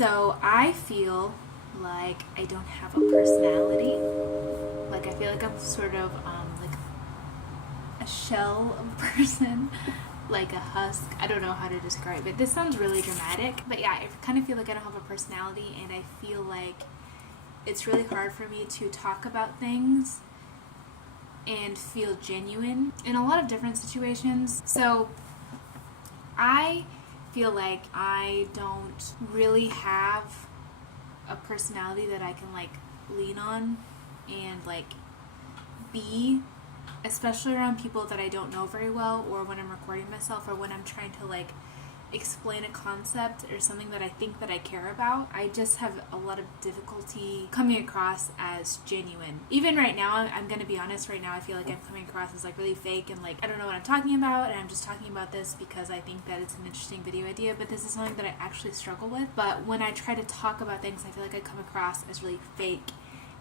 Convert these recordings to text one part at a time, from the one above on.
So I feel like I don't have a personality. Like I feel like I'm sort of like a shell of a person, like a husk. I don't know how to describe it. This sounds really dramatic, but yeah, I kind of feel like I don't have a personality, and I feel like it's really hard for me to talk about things and feel genuine in a lot of different situations. So I feel like I don't really have a personality that I can like lean on and like be, especially around people that I don't know very well, or when I'm recording myself, or when I'm trying to like explain a concept or something that I think that I care about. I just have a lot of difficulty coming across as genuine. Even right now, I'm gonna be honest, right now I feel like I'm coming across as like really fake and like I don't know what I'm talking about, and I'm just talking about this because I think that it's an interesting video idea, but this is something that I actually struggle with. But when I try to talk about things, I feel like I come across as really fake,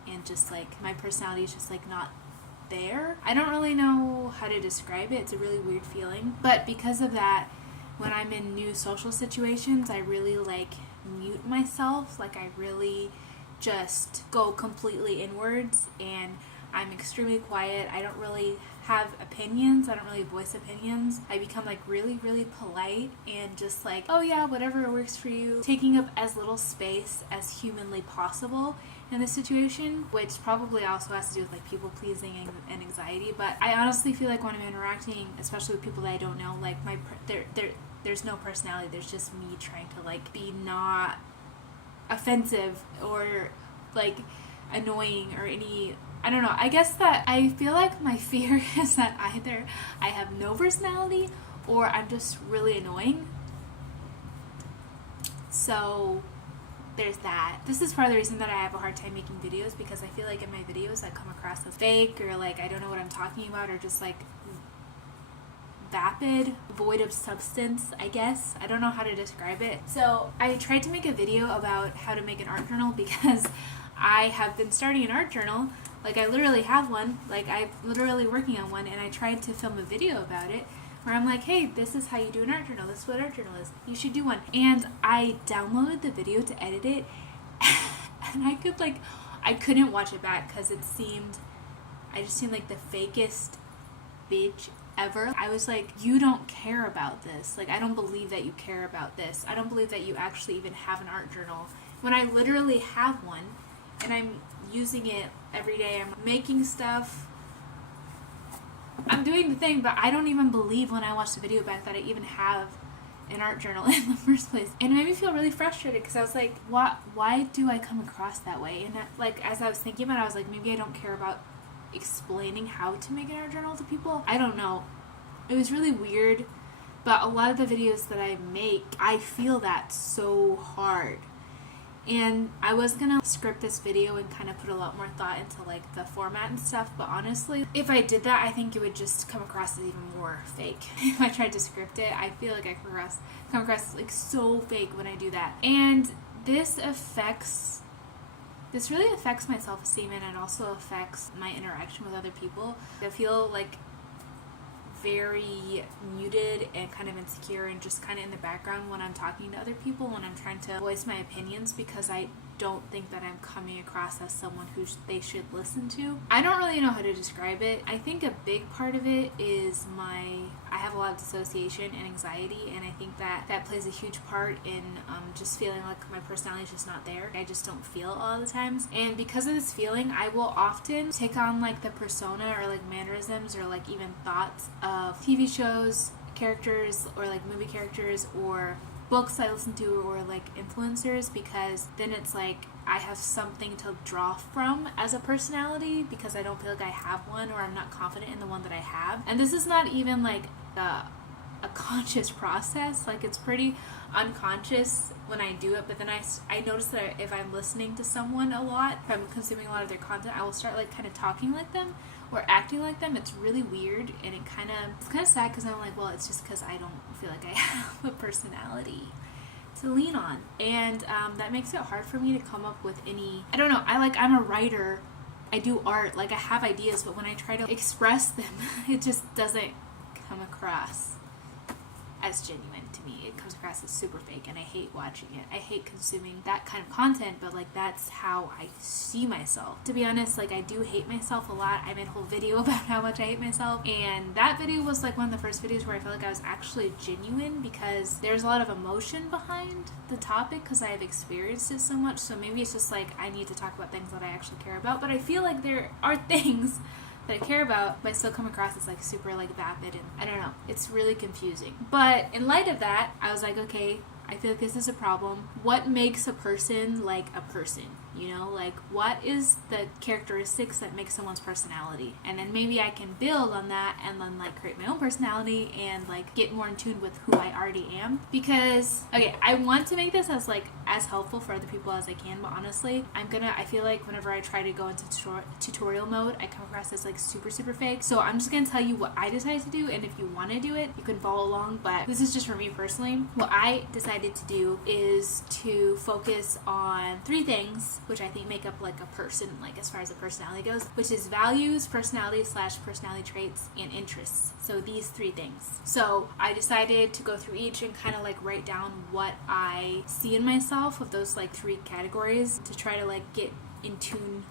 and just like my personality is just like not there. I don't really know how to describe it. It's a really weird feeling, but because of that, when I'm in new social situations, I really like mute myself. Like I really just go completely inwards, and I'm extremely quiet. I don't really have opinions. I don't really voice opinions. I become like really, really polite and just like, oh yeah, whatever works for you. Taking up as little space as humanly possible in this situation, which probably also has to do with like people pleasing and anxiety. But I honestly feel like when I'm interacting, especially with people that I don't know, like there's no personality. There's just me trying to like be not offensive or like annoying or any, I don't know. I guess that I feel like my fear is that either I have no personality or I'm just really annoying. So there's that. This is part of the reason that I have a hard time making videos, because I feel like in my videos I come across as fake, or like I don't know what I'm talking about, or just like vapid, void of substance, I guess. I don't know how to describe it. So I tried to make a video about how to make an art journal because I have been starting an art journal. Like I literally have one. Like I'm literally working on one, and I tried to film a video about it where I'm like, hey, this is how you do an art journal. This is what art journal is. You should do one. And I downloaded the video to edit it, and I couldn't watch it back because I just seemed like the fakest bitch ever. I was like, you don't care about this. Like, I don't believe that you care about this. I don't believe that you actually even have an art journal. When I literally have one, and I'm using it every day. I'm making stuff. I'm doing the thing, but I don't even believe when I watch the video back that I even have an art journal in the first place. And it made me feel really frustrated because I was like, why do I come across that way? And like, as I was thinking about it, I was like, maybe I don't care about explaining how to make an art journal to people. I don't know. It was really weird, but a lot of the videos that I make, I feel that so hard. And I was gonna script this video and kind of put a lot more thought into like the format and stuff, but honestly, if I did that, I think it would just come across as even more fake. If I tried to script it, I feel like I come across like so fake when I do that. And this really affects my self-esteem, and it also affects my interaction with other people. I feel like very muted and kind of insecure and just kind of in the background when I'm talking to other people, when I'm trying to voice my opinions, because I don't think that I'm coming across as someone who they should listen to. I don't really know how to describe it. I think a big part of it is I have a lot of dissociation and anxiety, and I think that plays a huge part in just feeling like my personality is just not there. I just don't feel all the times, and because of this feeling, I will often take on like the persona or like mannerisms or like even thoughts of TV shows, characters, or like movie characters, or books I listen to, or like influencers, because then it's like I have something to draw from as a personality, because I don't feel like I have one, or I'm not confident in the one that I have. And this is not even like a conscious process. Like it's pretty unconscious when I do it, but then I notice that if I'm listening to someone a lot, if I'm consuming a lot of their content, I will start like kind of talking like them or acting like them. It's really weird, and it's kind of sad, because I'm like, well, it's just because I don't feel like I have a personality to lean on, and that makes it hard for me to come up with any, I don't know, I'm a writer, I do art, like I have ideas, but when I try to express them, it just doesn't come across. as genuine to me. It comes across as super fake, and I hate watching it. I hate consuming that kind of content, but like that's how I see myself. To be honest, like I do hate myself a lot. I made a whole video about how much I hate myself, and that video was like one of the first videos where I felt like I was actually genuine, because there's a lot of emotion behind the topic because I have experienced it so much. So maybe it's just like I need to talk about things that I actually care about, but I feel like there are things that I care about, but I still come across as like super like vapid, and I don't know, it's really confusing. But in light of that, I was like, okay, I feel like this is a problem. What makes a person like a person? You know, like what is the characteristics that make someone's personality? And then maybe I can build on that and then like create my own personality and like get more in tune with who I already am. Because, okay, I want to make this as helpful for other people as I can, but honestly, I feel like whenever I try to go into tutorial mode, I come across as like super fake. So I'm just gonna tell you what I decided to do, and if you want to do it, you can follow along, but this is just for me personally. What I decided to do is to focus on 3 things which I think make up like a person, like as far as a personality goes, which is values, personality/personality traits, and interests. So these 3 things. So I decided to go through each and kind of like write down what I see in myself of those like 3 categories to try to like get in tune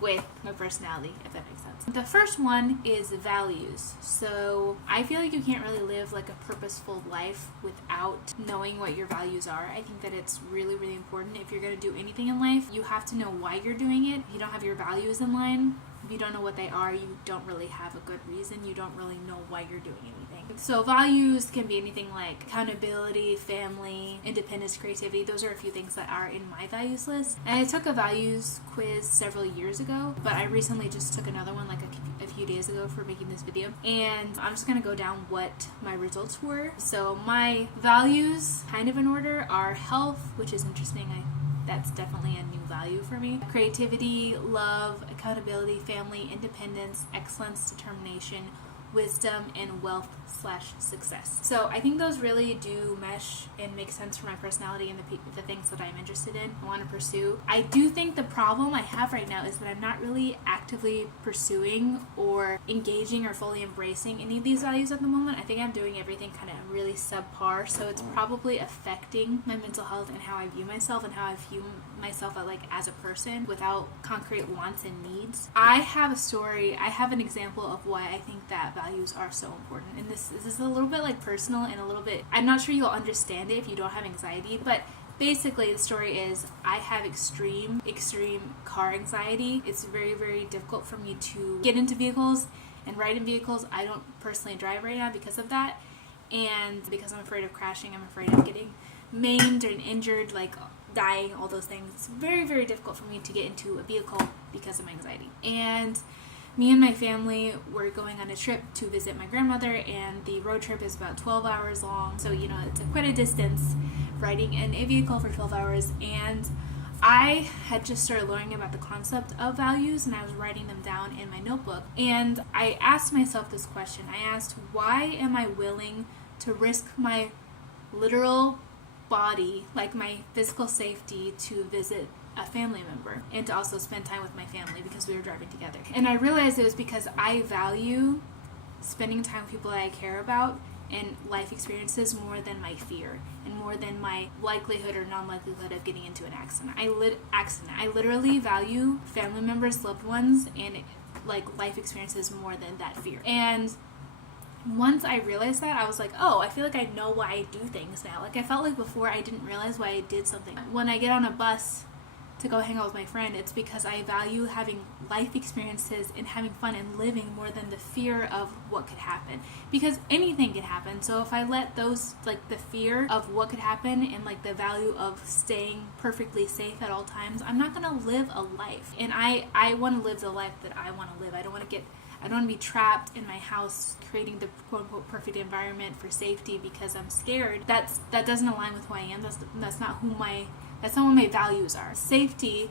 with my personality, if that makes sense. The first one is values. So I feel like you can't really live like a purposeful life without knowing what your values are. I think that it's really important. If you're going to do anything in life, you have to know why you're doing it. If you don't have your values in line, if you don't know what they are, you don't really have a good reason. You don't really know why you're doing anything. So values can be anything like accountability, family, independence, creativity. Those are a few things that are in my values list. And I took a values quiz several years ago, but I recently just took another one like a few days ago for making this video. And I'm just going to go down what my results were. So my values, kind of in order, are health, which is interesting. That's definitely a new value for me. Creativity, love, accountability, family, independence, excellence, determination, wisdom, and wealth/success. So I think those really do mesh and make sense for my personality and the things that I'm interested in and want to pursue. I do think the problem I have right now is that I'm not really actively pursuing or engaging or fully embracing any of these values at the moment. I think I'm doing everything kind of really subpar, so it's probably affecting my mental health and how I view myself and how I view myself as a person without concrete wants and needs. I have an example of why I think that values are so important, and this is a little bit like personal and a little bit, I'm not sure you'll understand it if you don't have anxiety, but basically the story is I have extreme car anxiety. It's very difficult for me to get into vehicles and ride in vehicles. I don't personally drive right now because of that, and because I'm afraid of crashing, I'm afraid of getting maimed and injured, like dying, all those things. It's very difficult for me to get into a vehicle because of my anxiety. And me and my family were going on a trip to visit my grandmother, and the road trip is about 12 hours long. So, you know, it's quite a distance riding in a vehicle for 12 hours. And I had just started learning about the concept of values, and I was writing them down in my notebook. And I asked myself this question. I asked, why am I willing to risk my literal body, like my physical safety, to visit a family member and to also spend time with my family because we were driving together? And I realized it was because I value spending time with people that I care about and life experiences more than my fear and more than my likelihood or non-likelihood of getting into an accident. I literally value family members, loved ones, and like life experiences more than that fear. And once I realized that, I was like, oh, I feel like I know why I do things now. Like I felt like before I didn't realize why I did something. When I get on a bus to go hang out with my friend, it's because I value having life experiences and having fun and living more than the fear of what could happen, because anything can happen. So if I let those, like the fear of what could happen and like the value of staying perfectly safe at all times, I'm not gonna live a life. And I want to live the life that I want to live. I don't want to be trapped in my house creating the quote-unquote perfect environment for safety because I'm scared. That doesn't align with who I am. That's not what my values are. Safety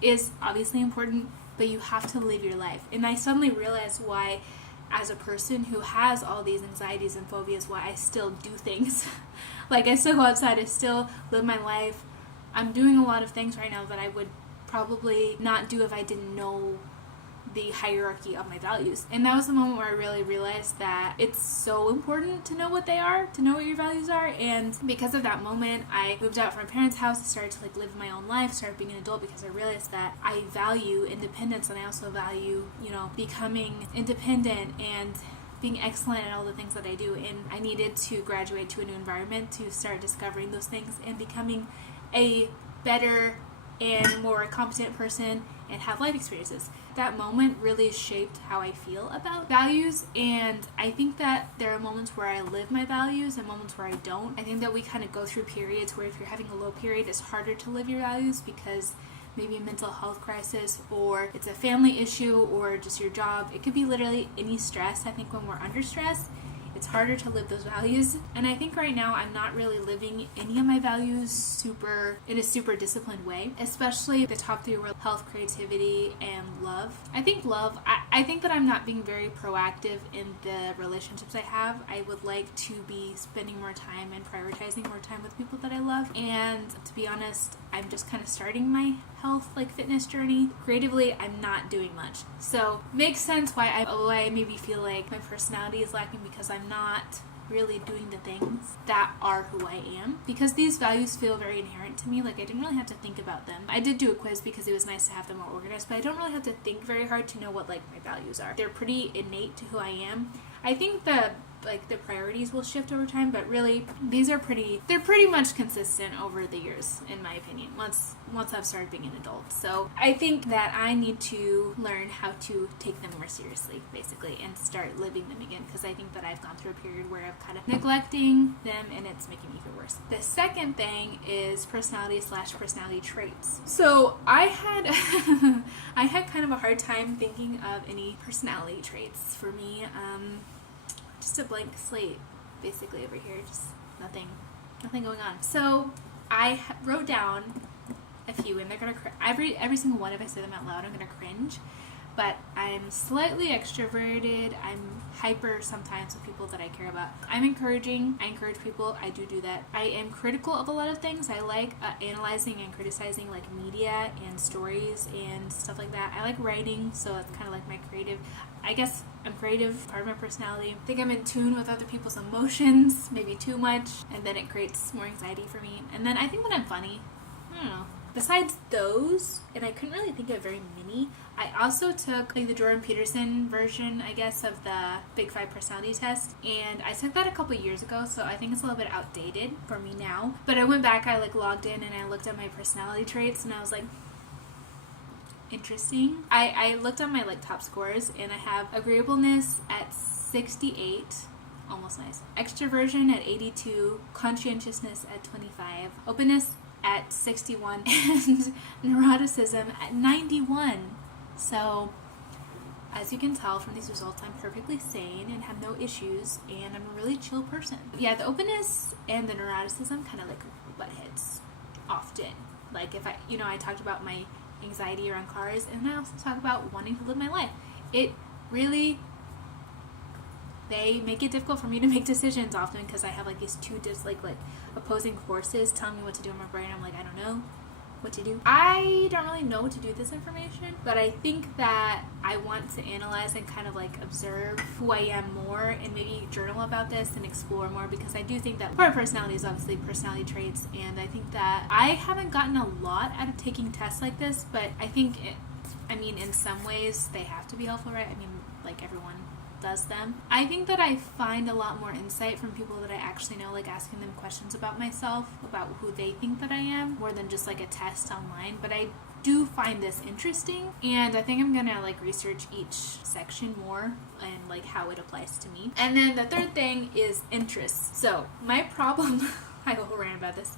is obviously important, but you have to live your life. And I suddenly realized why, as a person who has all these anxieties and phobias, why I still do things. Like I still go outside, I still live my life. I'm doing a lot of things right now that I would probably not do if I didn't know the hierarchy of my values. And that was the moment where I really realized that it's so important to know what they are, to know what your values are. And because of that moment, I moved out from my parents' house and started to like live my own life, started being an adult, because I realized that I value independence, and I also value, you know, becoming independent and being excellent at all the things that I do. And I needed to graduate to a new environment to start discovering those things and becoming a better and more competent person and have life experiences. That moment really shaped how I feel about values, and I think that there are moments where I live my values and moments where I don't. I think that we kind of go through periods where if you're having a low period, it's harder to live your values because maybe a mental health crisis, or it's a family issue, or just your job. It could be literally any stress. I think when we're under stress, it's harder to live those values. And I think right now I'm not really living any of my values in a super disciplined way, especially the top three were health, creativity, and love. I think love, I think that I'm not being very proactive in the relationships I have. I would like to be spending more time and prioritizing more time with people that I love. And to be honest, I'm just kind of starting my health, like fitness journey. Creatively, I'm not doing much. So makes sense why I maybe feel like my personality is lacking, because I'm not really doing the things that are who I am, because these values feel very inherent to me. Like I didn't really have to think about them. I did do a quiz because it was nice to have them more organized, but I don't really have to think very hard to know what like my values are. They're pretty innate to who I am. I think the priorities will shift over time, but really they're pretty much consistent over the years, in my opinion, once I've started being an adult. So I think that I need to learn how to take them more seriously, basically, and start living them again, because I think that I've gone through a period where I'm kind of neglecting them, and it's making me feel worse. The second thing is personality/personality traits. So I had I had kind of a hard time thinking of any personality traits for me. Just a blank slate, basically, over here. Just nothing going on. So I wrote down a few, and they're gonna every single one. If I say them out loud, I'm gonna cringe. But I'm slightly extroverted. I'm hyper sometimes with people that I care about. I'm encouraging. I encourage people. I do that. I am critical of a lot of things. I like analyzing and criticizing like media and stories and stuff like that. I like writing, so it's kind of like my creative. I guess I'm creative, part of my personality. I think I'm in tune with other people's emotions, maybe too much, and then it creates more anxiety for me. And then I think that I'm funny. I don't know. Besides those, and I couldn't really think of very many, I also took like the Jordan Peterson version, I guess, of the Big 5 personality test, and I took that a couple years ago, so I think it's a little bit outdated for me now. But I went back, I like logged in, and I looked at my personality traits, and I was like, interesting. I looked at my like top scores, and I have agreeableness at 68, almost nice, extroversion at 82, conscientiousness at 25, openness at 61, and neuroticism at 91. So as you can tell from these results, I'm perfectly sane and have no issues, and I'm a really chill person. Yeah, the openness and the neuroticism kind of like butt hits often. Like if I talked about my anxiety around cars, and I also talk about wanting to live my life. It really, they make it difficult for me to make decisions often, because I have like these two like opposing forces telling me what to do in my brain. I'm like, I don't know what to do. I don't really know what to do with this information, but I think that I want to analyze and kind of like observe who I am more, and maybe journal about this and explore more, because I do think that part of personality is obviously personality traits, and I think that I haven't gotten a lot out of taking tests like this, but I think in some ways they have to be helpful, right? Like everyone does them. I think that I find a lot more insight from people that I actually know, like asking them questions about myself, about who they think that I am, more than just like a test online. But I do find this interesting, and I think I'm gonna like research each section more and like how it applies to me. And then the third thing is interests. So my problem I have a whole rant about this.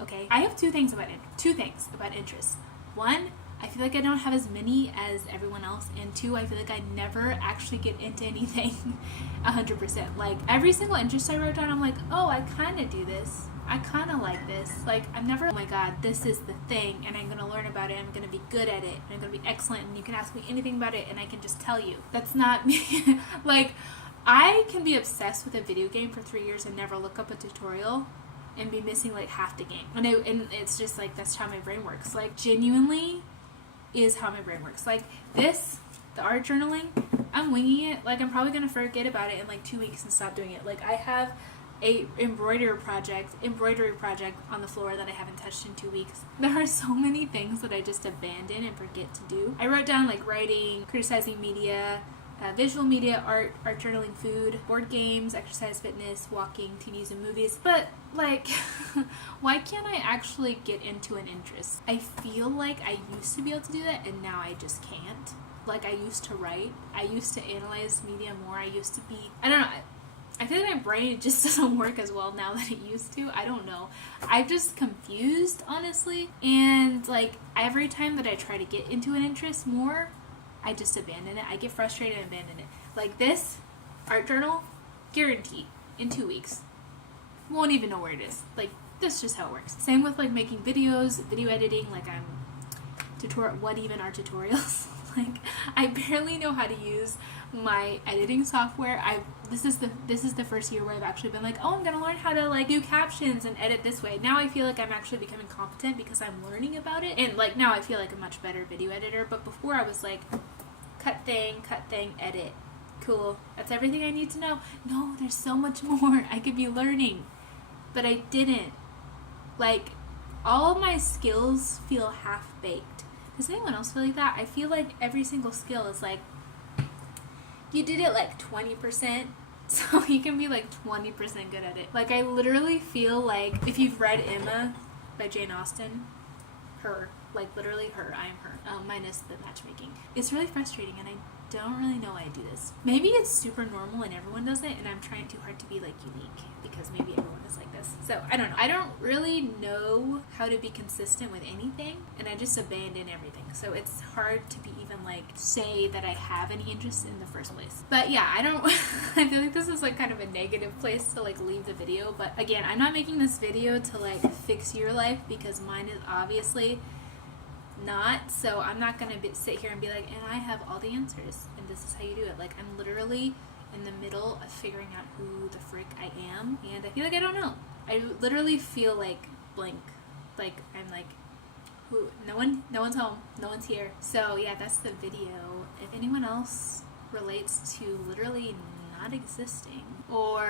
Okay, I have two things about interests. One, I feel like I don't have as many as everyone else, and two, I feel like I never actually get into anything 100%. Like every single interest I wrote down, I'm like, oh, I kind of do this. I kind of like this. Like I'm never, oh my god, this is the thing, and I'm going to learn about it, I'm going to be good at it, and I'm going to be excellent, and you can ask me anything about it, and I can just tell you. That's not me. Like I can be obsessed with a video game for 3 years and never look up a tutorial and be missing like half the game. And it's just like, that's how my brain works. Like genuinely, is how my brain works. Like this, the art journaling, I'm winging it. Like I'm probably gonna forget about it in like 2 weeks and stop doing it. Like I have a embroidery project on the floor that I haven't touched in 2 weeks. There are so many things that I just abandon and forget to do. I wrote down like writing, criticizing media, visual media, art journaling, food, board games, exercise, fitness, walking, TVs and movies. But like, why can't I actually get into an interest? I feel like I used to be able to do that and now I just can't. Like I used to write, I used to analyze media more, I used to be, I don't know, I feel like my brain just doesn't work as well now that it used to. I don't know. I'm just confused, honestly. And like every time that I try to get into an interest more, I just abandon it. I get frustrated and abandon it. Like this art journal, guaranteed in 2 weeks. Won't even know where it is. Like that's just how it works. Same with like making videos, video editing. Like I'm what even are tutorials? Like I barely know how to use my editing software. This is the first year where I've actually been like, oh, I'm gonna learn how to like do captions and edit this way. Now I feel like I'm actually becoming competent because I'm learning about it, and like now I feel like a much better video editor. But before I was like, cut thing, edit, cool. That's everything I need to know. No, there's so much more I could be learning, but I didn't. Like all of my skills feel half baked. Does anyone else feel like that? I feel like every single skill is like, you did it like 20%, so you can be like 20% good at it. Like I literally feel like, if you've read Emma by Jane Austen, her, like literally her, I am her, minus the matchmaking. It's really frustrating and I don't really know why I do this. Maybe it's super normal and everyone does it and I'm trying too hard to be like unique because maybe everyone is like this. So I don't know. I don't really know how to be consistent with anything and I just abandon everything. So it's hard to be even like say that I have any interest in the first place. But yeah, I don't, I feel like this is like kind of a negative place to like leave the video. But again, I'm not making this video to like fix your life because mine is obviously not. So I'm not gonna sit here and be like, and I have all the answers and this is how you do it. Like I'm literally in the middle of figuring out who the frick I am and I feel like I don't know. I literally feel like blank. Like I'm like, who? No one's home, no one's here. So yeah, that's the video. If anyone else relates to literally not existing, or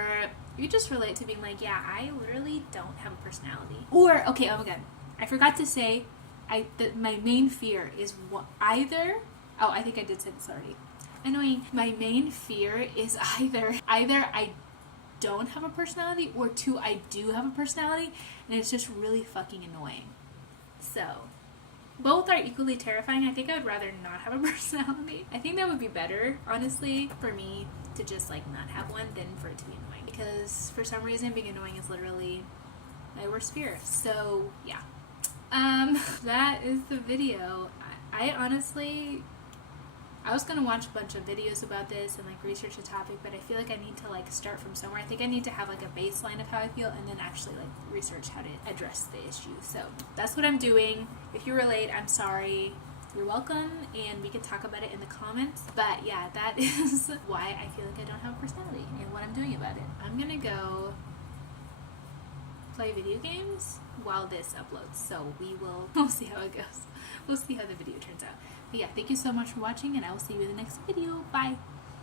you just relate to being like, yeah, I literally don't have a personality, or okay, oh my god, I forgot to say my main fear is either, oh, I think I did say this already. Annoying. My main fear is either I don't have a personality or two, I do have a personality and it's just really fucking annoying. So both are equally terrifying. I think I would rather not have a personality. I think that would be better, honestly, for me to just like not have one than for it to be annoying. Because for some reason being annoying is literally my worst fear. So yeah. That is the video. I honestly, I was gonna watch a bunch of videos about this and like research the topic, but I feel like I need to like start from somewhere. I think I need to have like a baseline of how I feel and then actually like research how to address the issue. So that's what I'm doing. If you relate, I'm sorry. You're welcome, and we can talk about it in the comments. But yeah, that is why I feel like I don't have a personality and what I'm doing about it. I'm gonna go play video games while this uploads, so we'll see how it goes. We'll see how the video turns out. But yeah, thank you so much for watching and I will see you in the next video. Bye.